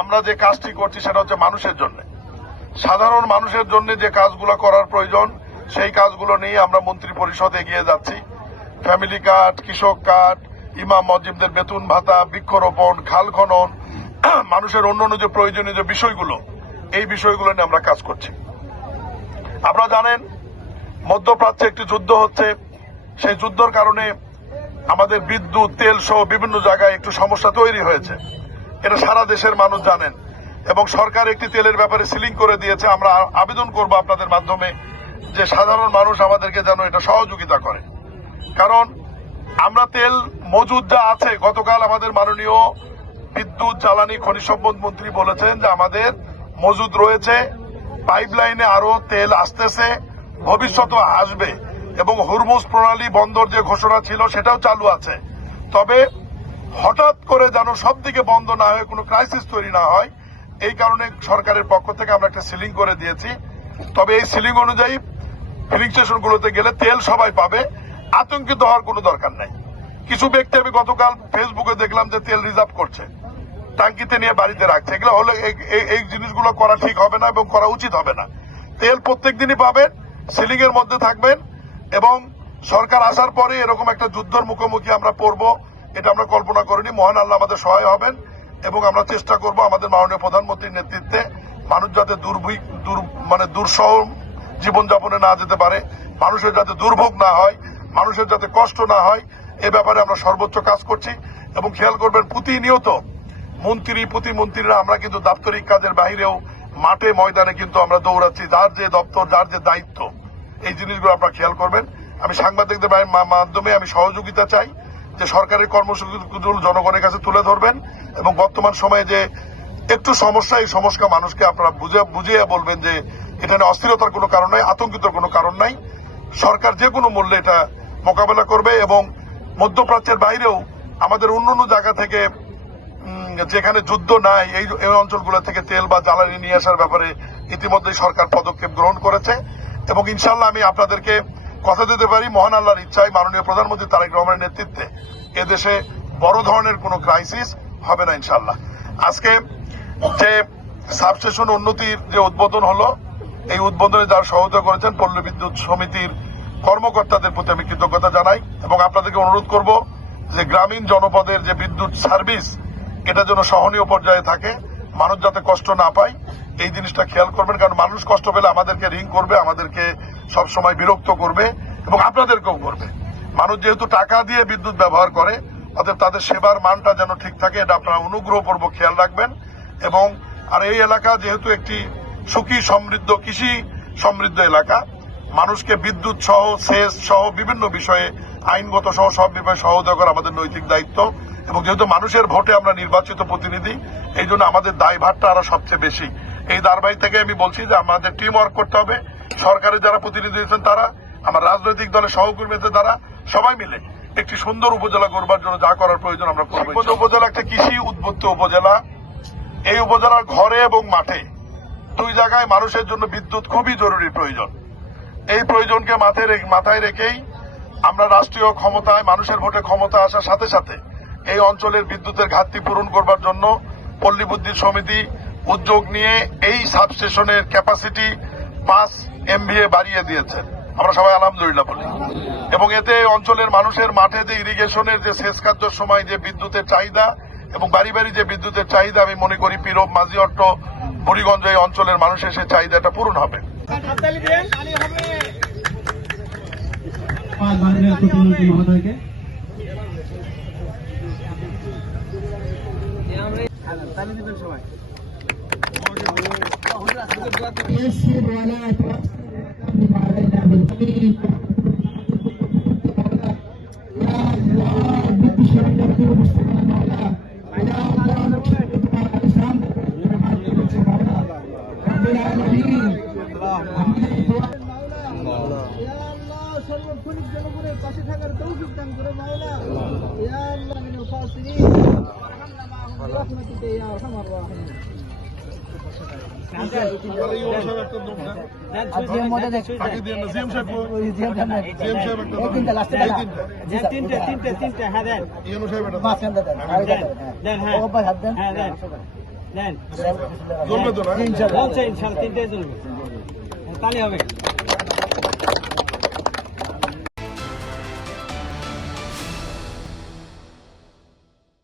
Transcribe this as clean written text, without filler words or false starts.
আমরা যে কাজটি করছি সেটা হচ্ছে মানুষের জন্য, সাধারণ মানুষের জন্য যে কাজগুলো করার প্রয়োজন সেই কাজগুলো নিয়ে আমরা মন্ত্রী পরিষদ এগিয়ে যাচ্ছি। ফ্যামিলি কার্ড, কৃষক কার্ড, ইমাম মসজিদদের বেতন ভাতা, বৃক্ষরোপণ, খাল খনন, মানুষের অন্যান্য যে প্রয়োজনীয় যে বিষয়গুলো, এই বিষয়গুলো নিয়ে আমরা কাজ করছি। আপনারা জানেন মধ্যপ্রাচ্যে একটি যুদ্ধ হচ্ছে, সেই যুদ্ধের কারণে আমাদের বিদ্যুৎ, তেল সহ বিভিন্ন জায়গায় একটু সমস্যা তৈরি হয়েছে। এটা সারা দেশের মানুষ জানেন এবং সরকার একটি তেলের ব্যাপারে সিলিং করে দিয়েছে। আমরা আবেদন করব আপনাদের মাধ্যমে যে সাধারণ মানুষ আমাদেরকে যেন এটা সহযোগিতা করে, কারণ আমরা তেল মজুদ যা আছে, গতকাল আমাদের মাননীয় বিদ্যুৎ, জ্বালানি, খনিজ সম্পদ মন্ত্রী বলেছেন যে আমাদের মজুদ রয়েছে, পাইপলাইনে আরো তেল আসতেছে, ভবিষ্যতে আসবে এবং হরমুজ প্রণালী বন্দর যে ঘোষণা ছিল সেটাও চালু আছে। তবে হঠাৎ করে যেন সব দিকে বন্ধ না হয়ে কোনো ক্রাইসিস তৈরি না হয়, এই কারণে সরকারের পক্ষ থেকে আমরা একটা সিলিং করে দিয়েছি। তবে এই সিলিং অনুযায়ী ফিলিং স্টেশনগুলোতে গেলে তেল সবাই পাবে, আতঙ্কিত হওয়ার কোনো দরকার নাই। কিছু ব্যক্তি আমি গতকাল ফেসবুকে দেখলাম যে তেল রিজার্ভ করছে, টাঙ্কিতে নিয়ে বাড়িতে রাখছে। এগুলো হলে এই জিনিসগুলো করা ঠিক হবে না এবং করা উচিত হবে না। তেল প্রত্যেক দিনই পাবেন, সিলিং এর মধ্যে থাকবেন এবং সরকার আসার পরে এরকম একটা যুদ্ধের মুখোমুখি আমরা পড়বো, এটা আমরা কল্পনা করিনি। মহান আল্লাহ আমাদের সহায় হবেন এবং আমরা চেষ্টা করব আমাদের মাননীয় প্রধানমন্ত্রীর নেতৃত্বে মানুষ যাতে দুঃসহ জীবনযাপনে না যেতে পারে, মানুষের যাতে দুর্ভোগ না হয়, মানুষের যাতে কষ্ট না হয়, এ ব্যাপারে আমরা সর্বোচ্চ কাজ করছি। এবং খেয়াল করবেন প্রতিনিয়ত প্রতিমন্ত্রীরা আমরা কিন্তু দাপ্তরিক কাজের বাহিরেও মাঠে ময়দানে কিন্তু আমরা দৌড়াচ্ছি, যার যে দপ্তর, যার যে দায়িত্ব, এই জিনিসগুলো আপনারা খেয়াল করবেন। আমি সাংবাদিকদের মাধ্যমে আমি সহযোগিতা চাই যে সরকারের কর্মসূচিগুলো জনগণের কাছে তুলে ধরবেন এবং বর্তমান সময়ে যে একটু সমস্যা, এই সমস্যা মানুষকে আপনারা বুঝিয়ে বলবেন যে এখানে অস্থিরতার কোনো কারণ নাই, আতঙ্কিত কোনো কারণ নাই। সরকার যে কোনো মূল্যে এটা মোকাবেলা করবে এবং মধ্যপ্রাচ্যের বাইরেও আমাদের অন্যান্য জায়গা থেকে যেখানে যুদ্ধ নাই এই অঞ্চলগুলো থেকে তেল বা জ্বালানি নিয়ে আসার ব্যাপারে ইতিমধ্যেই সরকার পদক্ষেপ গ্রহণ করেছে এবং ইনশাল্লাহ আমি আপনাদেরকে কথা দিতে পারি, মহান আল্লাহর ইচ্ছায় মাননীয় প্রধানমন্ত্রী তারেক রহমানের নেতৃত্বে এদেশে বড় ধরনের কোনো ক্রাইসিস হবে না ইনশাল্লাহ। আজকে যে সাবস্টেশন উন্নতির যে উদ্বোধন হলো, এই উদ্বোধনে যারা সহায়তা করেছেন পল্লী বিদ্যুৎ সমিতির কর্মকর্তাদের প্রতি আমি কৃতজ্ঞতা জানাই এবং আপনাদেরকে অনুরোধ করব যে গ্রামীণ জনপদের যে বিদ্যুৎ সার্ভিস, এটা যেন সহনীয় পর্যায়ে থাকে, মানুষ যাতে কষ্ট না পায়, এই জিনিসটা খেয়াল করবেন। কারণ মানুষ কষ্ট পেলে আমাদেরকে রিং করবে, আমাদেরকে সবসময় বিরক্ত করবে এবং আপনাদেরকেও করবে। মানুষ যেহেতু টাকা দিয়ে বিদ্যুৎ ব্যবহার করে, অতএব তাদের সেবার মানটা যেন ঠিক থাকে, এটা আপনারা অনুগ্রহপূর্বক খেয়াল রাখবেন। এবং আর এই এলাকা যেহেতু একটি সুখী সমৃদ্ধ কৃষি সমৃদ্ধ এলাকা, মানুষকে বিদ্যুৎ সহ, সেচ সহ বিভিন্ন বিষয়ে, আইনগত সহ সব বিষয়ে সহযোগিতা করা আমাদের নৈতিক দায়িত্ব। এবং যেহেতু মানুষের ভোটে আমরা নির্বাচিত প্রতিনিধি, এই জন্য আমাদের দায়ভারটা আরো সবচেয়ে বেশি। এই দায়ভার থেকে আমি বলছি যে আমাদের টিম ওয়ার্ক করতে হবে। সরকারের যারা প্রতিনিধি দিয়েছেন তারা, আমার রাজনৈতিক দলের সহকর্মীদের দ্বারা সবাই মিলে একটি সুন্দর উপজেলা করবার জন্য যা করার প্রয়োজন আমরা করব। উপজেলা একটা কৃষি উদ্বুদ্ধ উপজেলা। এই উপজেলার ঘরে এবং মাঠে দুই জায়গায় মানুষের জন্য বিদ্যুৎ খুবই জরুরি প্রয়োজন। এই প্রয়োজনকে মাথায় রেখেই আমরা রাষ্ট্রীয় ক্ষমতায়, মানুষের ভোটে ক্ষমতা আসার সাথে সাথে এই অঞ্চলের বিদ্যুতের ঘাটতি পূরণ করবার জন্য পল্লী বিদ্যুৎ সমিতি উদ্যোগ নিয়ে এই সাবস্টেশনের ক্যাপাসিটি 5 MVA বাড়িয়ে দিয়েছেন। আমরা সবাই আলহামদুলিল্লাহ বলি। এবং এতে অঞ্চলের মানুষের মাঠে যে ইরিগেশনের যে সেচ কার্যের সময় যে বিদ্যুতের চাহিদা এবং বাড়ি বাড়ি যে বিদ্যুতের চাহিদা, আমি মনে করি পীরব, মাঝিহট্ট, বুড়িগঞ্জ এই অঞ্চলের মানুষের সেই চাহিদাটা পূরণ হবে। সর্বক্ষণিক জনগণের পাশে থাকার তৌফিক দান করে মাওলা। ইয়া আল্লাহ মিনাল খাসিরিন ওয়ারহামনা মাআহুম বিরহমাতিকা ইয়া আরহামার রাহিমিন। নেন চলবে তো না? চলছে ইনশাআল্লাহ তিনটাই চলবে তাহলে হবে